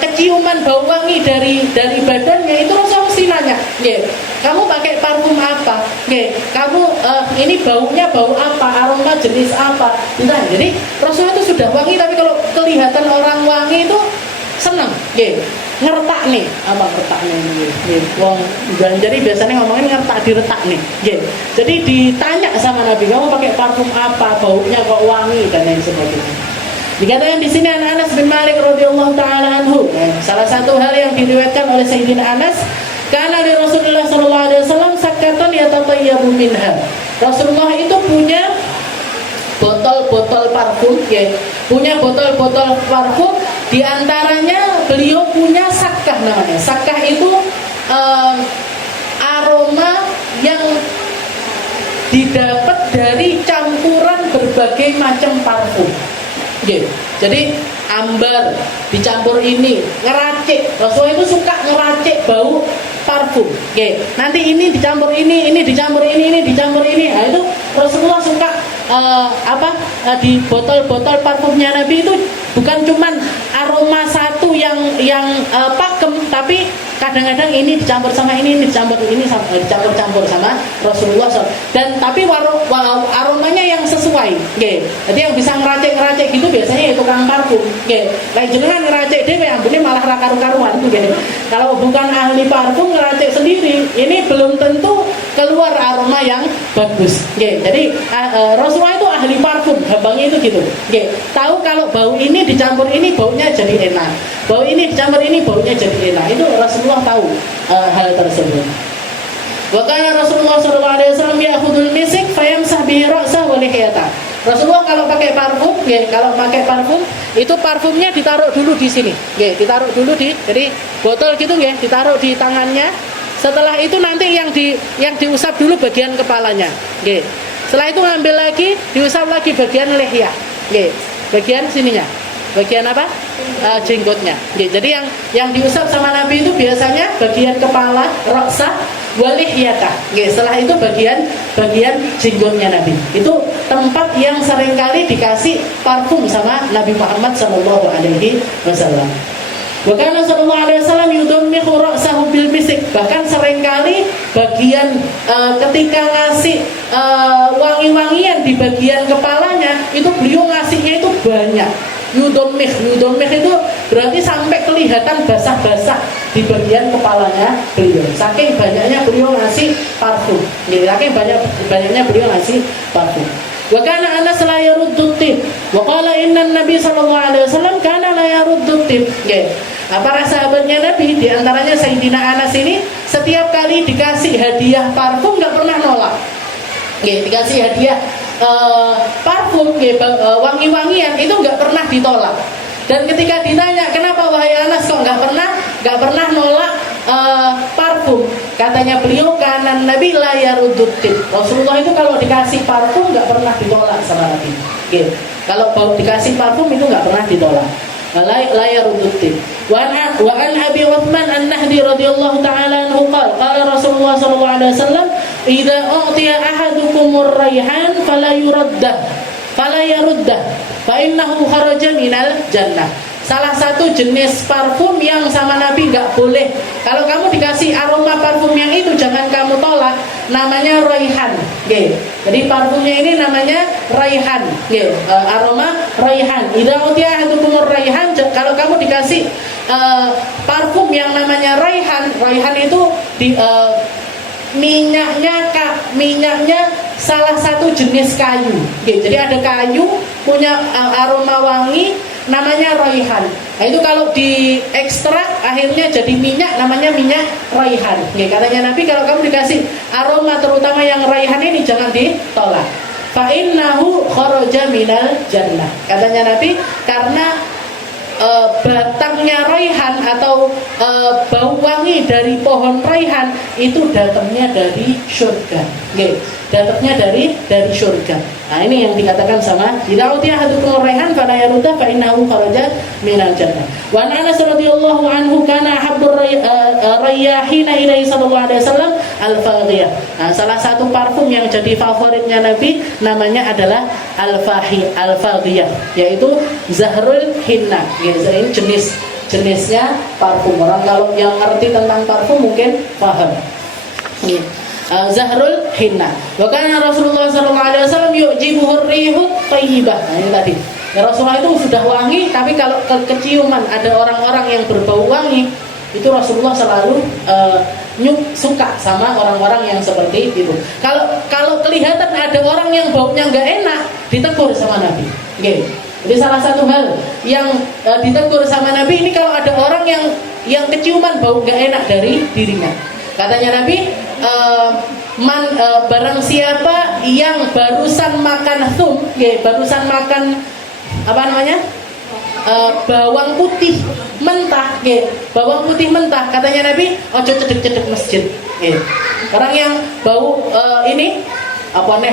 keciuman bau wangi dari badannya, itu Rasulullah mesti nanya, kamu pakai parfum apa? Kamu ini baunya bau apa? Aroma jenis apa? Nah, jadi Rasulullah itu sudah wangi, tapi kalau kelihatan orang wangi itu senang, ngertak nih, apa ngertak nih? Wong jadi biasanya ngomongin ngertak diretak nih. Jadi ditanya sama Nabi, kamu pakai parfum apa? Baunya kok wangi dan lain sebagainya. Dikatakan di sini Anas bin Malik radhiyallahu taala anhu, salah satu hal yang diriwayatkan oleh Sayyidina Anas, karena di Rasulullah sallallahu alaihi wasallam sakatan yatatayyabu minha. Rasulullah itu punya botol-botol parfum, punya botol-botol parfum, di antaranya beliau punya sakkah namanya. Sakkah itu aroma yang didapat dari campuran berbagai macam parfum. Jadi ambar dicampur ini, ngeracik. Rasulullah itu suka ngeracik bau parfum. Nanti ini dicampur ini dicampur ini dicampur ini. Nah, itu Rasulullah suka di botol-botol parfumnya Nabi itu bukan cuman aroma satu yang pakem, tapi kadang-kadang ini dicampur sama ini dicampur-campur sama Rasulullah SAW. Dan tapi aromanya yang sesuai. Jadi yang bisa ngeracik gitu biasanya itu tukang parfum. Lain jenengan ngeracik dhewe ambune malah ra karu-karuan. Kalau bukan ahli parfum ngeracik sendiri, ini belum tentu keluar aroma yang bagus. Jadi Rasulullah itu ahli parfum, gampangnya itu gitu. Tahu kalau bau ini dicampur ini baunya jadi enak. Bau ini dicampur ini baunya jadi enak. Itu Rasulullah tahu hal tersebut. Wa kana Rasulullah sallallahu alaihi wasallam ya'khudul misik fayamsah bihi ra'sah wa lihiyata. Rasulullah kalau pakai parfum, itu parfumnya ditaruh dulu di sini. Ditaruh dulu jadi botol gitu ditaruh di tangannya. Setelah itu nanti yang diusap dulu bagian kepalanya. Setelah itu ngambil lagi, diusap lagi bagian lihya. Bagian sininya. Bagian apa? Jenggotnya. Jadi yang diusap sama Nabi itu biasanya bagian kepala, ra'sah, walihiyata. Setelah itu bagian jenggotnya Nabi. Itu tempat yang seringkali dikasih parfum sama Nabi Muhammad sallallahu alaihi wasallam. Bahkan sallallahu alaihi wasallam yudammihu ra'sahu bil misik. Bahkan seringkali bagian ketika ngasih wangi-wangian di bagian kepalanya, itu beliau ngasihnya itu banyak. Yudomih itu berarti sampai kelihatan basah-basah di bagian kepalanya beliau. Saking banyaknya beliau ngasih parfum. Saking banyaknya beliau ngasih parfum. Wa kana Anas la yaruddu tib. Wa qala inna Nabi sallallahu alaihi wasallam kana la yaruddu tib. Para sahabatnya Nabi, di antaranya Sayyidina Anas ini, setiap kali dikasih hadiah parfum enggak pernah nolak. Dikasih hadiah parfum, wangi-wangian itu nggak pernah ditolak. Dan ketika ditanya kenapa wahai Anas kok nggak pernah nolak parfum, katanya beliau kanan Nabi la yaruddutib. Rasulullah itu kalau dikasih parfum nggak pernah ditolak sama Nabi. Kalau dikasih parfum itu nggak pernah ditolak. La yaruddutib. Wa an Abi Uthman An-Nahdi radhiyallahu ta'ala anhu qala Rasulullah sallallahu alaihi wasallam idza u'tiya ahadukumur raihan fala yaruddah fa innahu kharaja minal jannah. Salah satu jenis parfum yang sama Nabi nggak boleh. Kalau kamu dikasih aroma parfum yang itu jangan kamu tolak. Namanya raihan. Jadi parfumnya ini namanya raihan. Aroma raihan. Idza utiya ahadukumur raihan, kalau kamu dikasih parfum yang namanya raihan itu di minyaknya salah satu jenis kayu. Jadi ada kayu punya aroma wangi namanya raihan. Nah, itu kalau diekstrak akhirnya jadi minyak, namanya minyak raihan. Katanya Nabi kalau kamu dikasih aroma terutama yang raihan ini jangan ditolak. Fa innahu kharaja minal jannah. Katanya Nabi karena batangnya raihan atau bau wangi dari pohon raihan itu datangnya dari surga. Nggih, datangnya dari surga. Nah, ini yang dikatakan sama idza utiya ahadukum raihan fala yarudda fa innahu kharaja minal jannah. Wa Anas radhiyallahu anhu kana habbur rayyahina ilaihi sallallahu alaihi wasallam al-faghiyah. Nah, salah satu parfum yang jadi favoritnya Nabi namanya adalah al-faghiyah, yaitu zahrul hinna. Ini jenisnya parfum. Orang kalau yang ngerti tentang parfum mungkin paham. Zahrul hinna. Wa kana Rasulullah sallallahu alaihi wasallam yu'jibuhu ar-rihut thayyibah. Nah, ini tadi. Ya, Rasulullah itu sudah wangi, tapi kalau keciuman ada orang-orang yang berbau wangi, itu Rasulullah selalu suka sama orang-orang yang seperti itu. Kalau kelihatan ada orang yang baunya enggak enak, ditegur sama Nabi. Oke. Jadi salah satu hal yang ditegur sama Nabi ini kalau ada orang yang keciuman bau enggak enak dari dirinya. Katanya Nabi, barang siapa yang barusan makan barusan makan bawang putih mentah, bawang putih mentah, katanya Nabi, ojo cedek-cedek masjid. Orang yang bau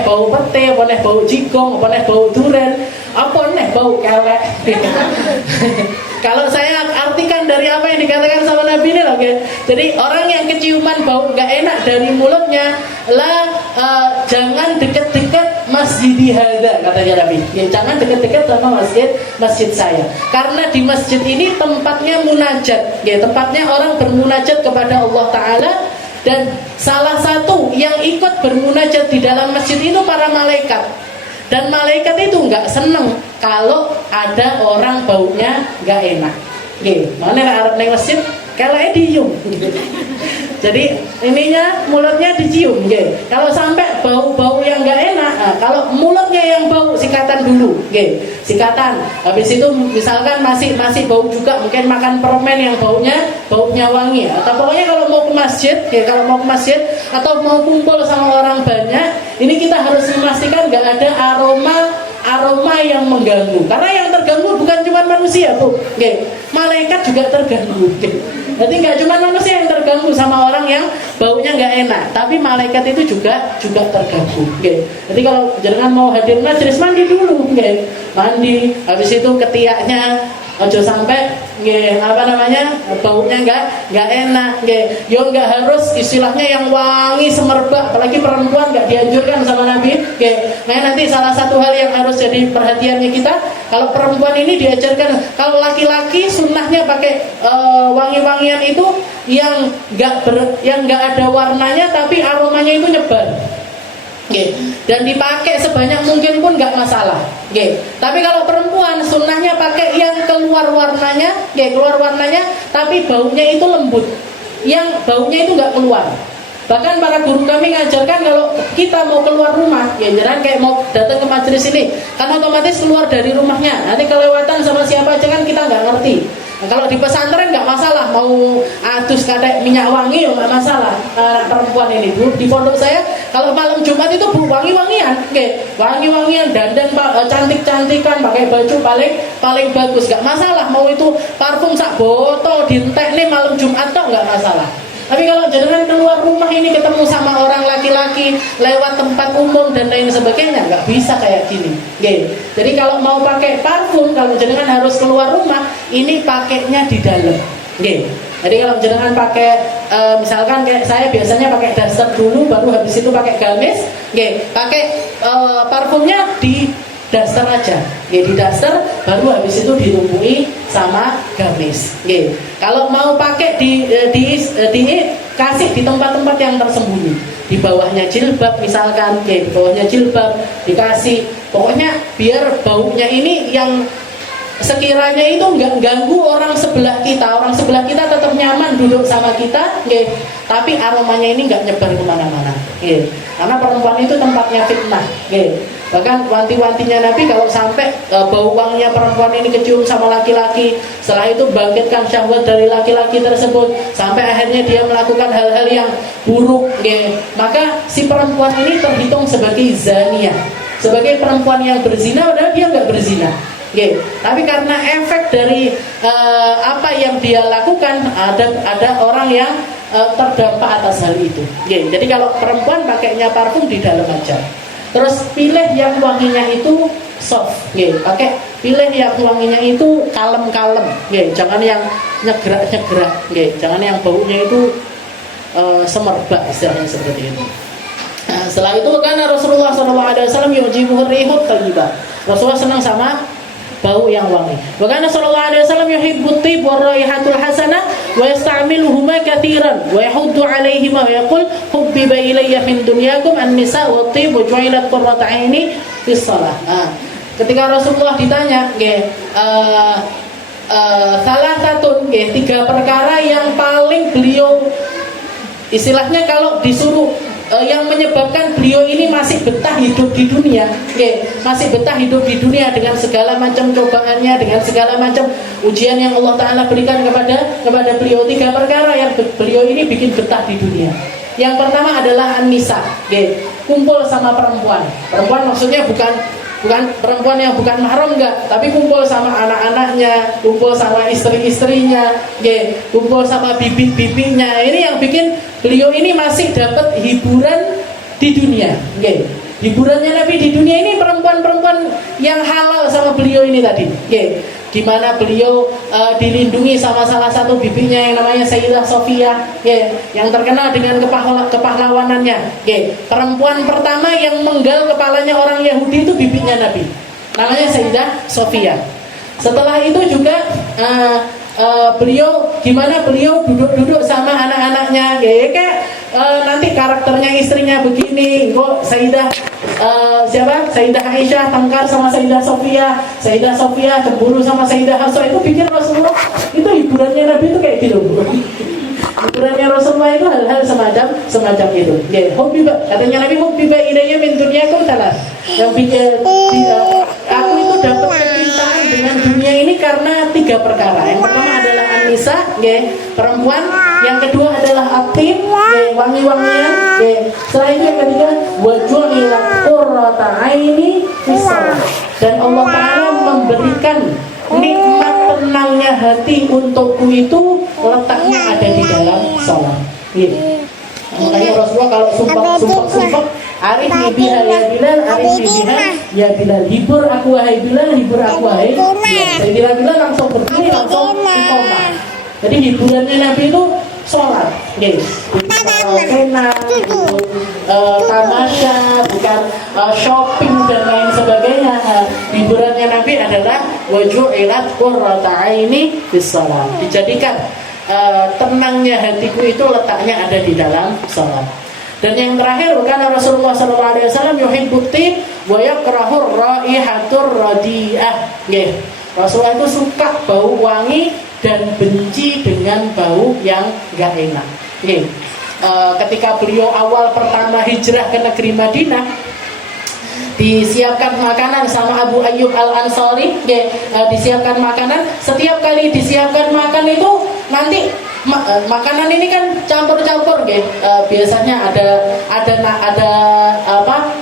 bau pete, bau jigong, bau duren, bau kelek. Kalau saya artikan dari apa yang dikatakan sama Nabi ini loh, jadi orang yang keciuman bau gak enak dari mulutnya, jangan dekat-dekat masjid hadza, katanya Nabi. Jangan dekat-dekat sama masjid saya. Karena di masjid ini tempatnya munajat, tempatnya orang bermunajat kepada Allah Ta'ala. Dan salah satu yang ikut bermunajat di dalam masjid itu para malaikat. Dan malaikat itu nggak seneng kalau ada orang baunya nggak enak. Mana Arab neng masjid kalau dicium. Jadi ininya mulutnya dicium. Kalau sampai bau-bau yang nggak enak, kalau mulutnya yang bau sikatan dulu. Sikatan. Habis itu misalkan masih bau juga, mungkin makan permen yang baunya wangi. Atau pokoknya kalau mau ke masjid, atau mau kumpul sama orang banyak, ini kita harus memastikan nggak ada aroma yang mengganggu. Karena yang terganggu bukan cuma manusia, Bu. Malaikat juga terganggu. Jadi nggak cuma manusia yang terganggu sama orang yang baunya nggak enak, tapi malaikat itu juga terganggu. Jadi kalau jangan mau hadir majelis, mandi dulu, mandi. Habis itu ketiaknya ojo sampai baunya nggak enak. Yo nggak harus istilahnya yang wangi semerbak, apalagi perempuan nggak dianjurkan sama Nabi. Nah, nanti salah satu hal yang harus jadi perhatiannya kita, kalau perempuan ini diajarkan, kalau laki-laki sunnahnya pakai wangi-wangian itu yang nggak ada warnanya tapi aromanya itu nyebar. Dan dipakai sebanyak mungkin pun nggak masalah. Tapi kalau perempuan sunnahnya pakai yang keluar warnanya, tapi baunya itu lembut, yang baunya itu nggak keluar. Bahkan para guru kami ngajarkan kalau kita mau keluar rumah, jangan kayak mau datang ke majelis ini, kan otomatis keluar dari rumahnya. Nanti kelewatan sama siapa aja kan kita nggak ngerti. Nah, kalau di pesantren nggak masalah, mau adus kayak minyak wangi nggak masalah. Perempuan ini, Bu, di pondok saya kalau malam Jumat itu wangi-wangian, wangi-wangian, dandan cantik-cantikan, pakai baju paling bagus, nggak masalah. Mau itu parfum sak botol dientek nih malam Jumat toh nggak masalah. Tapi kalau jenengan keluar rumah ini ketemu sama orang laki-laki lewat tempat umum dan lain sebagainya, nggak bisa kayak gini. Jadi kalau mau pakai parfum, kalau jenengan harus keluar rumah, ini pakainya di dalam. Jadi kalau jenengan pakai, misalkan kayak saya biasanya pakai daster dulu, baru habis itu pakai gamis. Pakai parfumnya di daster aja, di daster, baru habis itu ditumbuhi sama gamis. Kalau mau pakai dikasih di tempat-tempat yang tersembunyi, di bawahnya jilbab misalkan, di bawahnya jilbab dikasih, pokoknya biar baunya ini yang sekiranya itu nggak ganggu orang sebelah kita tetap nyaman duduk sama kita, tapi aromanya ini nggak nyebar kemana-mana, karena perempuan itu tempatnya fitnah. Bahkan wanti-wantinya Nabi kalau sampai bau wanginya perempuan ini kecium sama laki-laki, setelah itu bangkitkan syahwat dari laki-laki tersebut, sampai akhirnya dia melakukan hal-hal yang buruk, maka si perempuan ini terhitung sebagai zaniyah, sebagai perempuan yang berzina, padahal dia nggak berzina. Nggih. Tapi karena efek dari apa yang dia lakukan, ada orang yang terdampak atas hal itu. Nggih. Jadi kalau perempuan pakainya parfum di dalam aja. Terus pilih yang wanginya itu soft, pakai pilih yang wanginya itu kalem-kalem, jangan yang nyegrak-nyegrak, jangan yang baunya itu semerbak, istilahnya seperti itu. Nah, setelah itu kan Rasulullah SAW yujibuhur rihut thayyibah. Rasulullah senang sama bau yang wangi. Wa kana sallallahu alaihi wasallam yuhibbu at-tib wa raihatul hasanah wa yasta'miluhuma katsiran wa yahuddu 'alaihima wa yaqul hubbiba ilayya min dunyakum an-nisa wa at-tib wa ju'ilat qurratu 'aini fis shalah. Ketika Rasulullah ditanya, salah satu, tiga perkara yang paling beliau istilahnya kalau disuruh yang menyebabkan beliau ini masih betah hidup di dunia, masih betah hidup di dunia dengan segala macam cobaannya, dengan segala macam ujian yang Allah Ta'ala berikan kepada beliau. Tiga perkara yang beliau ini bikin betah di dunia. Yang pertama adalah an-nisa, kumpul sama perempuan. Perempuan maksudnya bukan perempuan yang bukan mahram, enggak, tapi kumpul sama anak-anaknya, kumpul sama istri-istrinya, kumpul sama bibi-bibinya. Ini yang bikin beliau ini masih dapat hiburan di dunia. Hiburannya Nabi di dunia ini perempuan-perempuan yang halal sama beliau ini tadi. Di mana beliau dilindungi sama salah satu bibinya yang namanya Sayyidah Sofia, yang terkenal dengan kepahlawanannya. Perempuan pertama yang menggal kepalanya orang Yahudi itu bibinya Nabi, namanya Sayyidah Sofia. Setelah itu juga beliau gimana beliau duduk-duduk sama anak-anaknya, kayak nanti karakternya istrinya begini, kok Sayyidah Sayyidah Aisyah tengkar sama Sayyidah Sofia cemburu sama Sayyidah Hafsah. Itu bikin Rasulullah itu hiburannya Nabi itu kayak gitu. Hiburannya Rasulullah itu hal-hal semacam itu. Katanya Nabi hubbiba ilayya min dunyakum talas. Yang bikin aku itu dapat kecintaan dengan dunia ini karena tiga perkara. Yang pertama adalah an-nisa, perempuan. Yang kedua adalah at-tib, wangi-wangian. Setelah itu yang ketiga wa ju'ilat qurratu 'aini fis shalah. Dan Allah Ta'ala memberikan nikmat tenangnya hati untukku itu letaknya ada di dalam salat. Makanya Rasulullah kalau sumpah arif biha ya Bilal, arif biha ya Bilal, hibur aku wahai Bilal, hibur aku wahai Bilal. Saya Bilal langsung berdiri, langsung iqamah. Jadi hiburannya Nabi itu sholat, bukan tamasya, bukan shopping dan lain sebagainya. Hiburannya Nabi adalah waju'ilat qurratu 'aini fis shalah. Dijadikan tenangnya hatiku itu letaknya ada di dalam sholat. Dan yang terakhir, karena Rasulullah SAW yuhibbut tib wa yakrahur raihatur radi'ah. Rasulullah itu suka bau wangi dan benci dengan bau yang gak enak. Ketika beliau awal pertama hijrah ke negeri Madinah, disiapkan makanan sama Abu Ayyub Al-Ansari, disiapkan makanan. Setiap kali disiapkan makan itu nanti makanan ini kan campur-campur, biasanya ada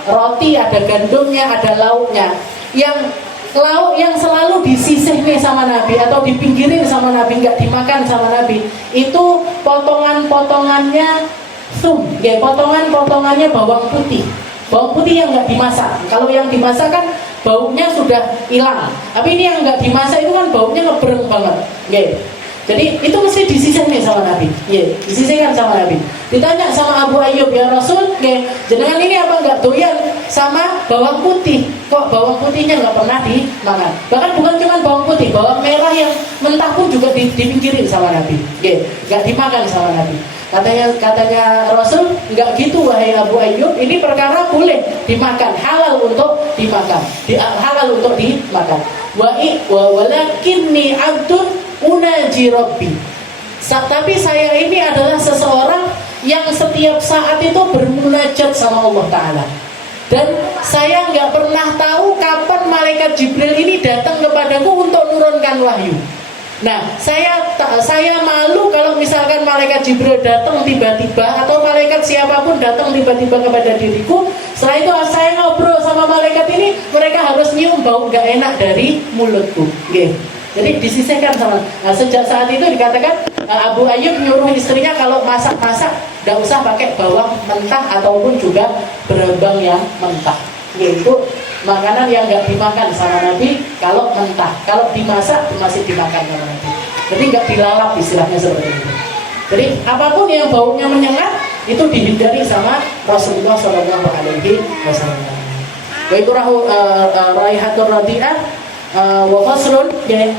roti, ada gandumnya, ada lauknya. Yang lauk yang selalu disisihkan sama Nabi atau dipinggirin sama Nabi, nggak dimakan sama Nabi, itu potongan-potongannya potongan-potongannya bawang putih yang nggak dimasak. Kalau yang dimasak kan baunya sudah hilang, tapi ini yang nggak dimasak itu kan baunya ngebreng banget. Jadi itu mesti disisihkan sama Nabi, disisihkan sama Nabi. Ditanya sama Abu Ayyub, ya Rasul, jenengan ini apa nggak doyan sama bawang putih? Kok bawang putihnya nggak pernah dimakan? Bahkan bukan cuma bawang putih, bawang merah yang mentah pun juga dipinggirin sama Nabi, nggak dimakan sama Nabi. Katanya Rasul, nggak gitu wahai Abu Ayyub, ini perkara boleh dimakan, halal untuk dimakan, halal untuk dimakan. Walakinni abdun unaji rabbi. Tapi saya ini adalah seseorang yang setiap saat itu bermunajat sama Allah Ta'ala. Dan saya nggak pernah tahu kapan malaikat Jibril ini datang kepadaku untuk nurunkan wahyu. Nah, saya malu kalau misalkan malaikat Jibril datang tiba-tiba, atau malaikat siapapun datang tiba-tiba kepada diriku. Setelah itu saya ngobrol sama malaikat ini, mereka harus nyium bau gak enak dari mulutku. Okay. Jadi disisihkan sama. Nah, sejak saat itu dikatakan Abu Ayyub nyuruh istrinya kalau masak-masak gak usah pakai bawang mentah ataupun juga berambang yang mentah. Yaitu makanan yang gak dimakan sama Nabi kalau mentah. Kalau dimasak masih dimakan sama Nabi. Jadi gak dilalap istilahnya seperti itu. Jadi apapun yang baunya menyengat itu dihindari sama Rasulullah Shallallahu Alaihi Wasallam. Yaitu raihatur radi'ah wa faslun ya.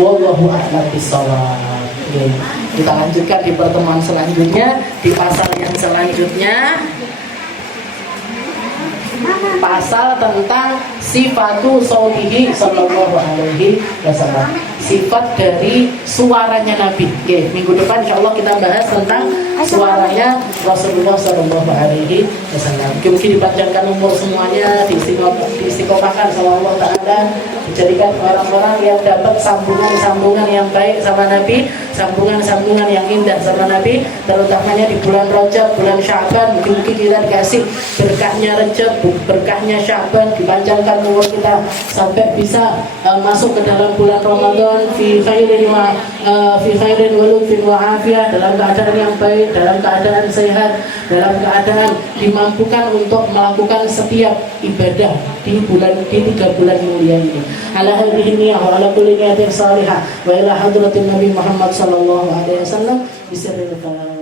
Wallahu a'lam bishawab. Kita lanjutkan di pertemuan selanjutnya di pasal yang selanjutnya. Pasal tentang sifatu saulihi sallallahu alaihi wasallam, sifat dari suaranya Nabi. Oke, minggu depan insyaallah kita bahas tentang suaranya Rasulullah sallallahu alaihi wasallam. Mungkin dipanjangkan umur semuanya, diistiqomahkan sama Allah Ta'ala, dijadikan orang-orang yang dapat sambungan-sambungan yang baik sama Nabi, sambungan-sambungan yang indah sama Nabi, terutamanya di bulan Rajab, bulan Sya'ban. Mungkin kita dikasih berkahnya Rajab, berkahnya Sya'ban, dipanjangkan umur kita sampai bisa masuk ke dalam bulan Ramadan fi khairin wa lutfin wa afiyah, dalam keadaan yang baik, dalam keadaan sehat, dalam keadaan dimampukan untuk melakukan setiap ibadah di 3 bulan mulia ini. Ala hadhihi niyyah wa ala kulli niyatin salihah wa ila hadratin Nabi Muhammad sallallahu alaihi wasallam bisirril kalam.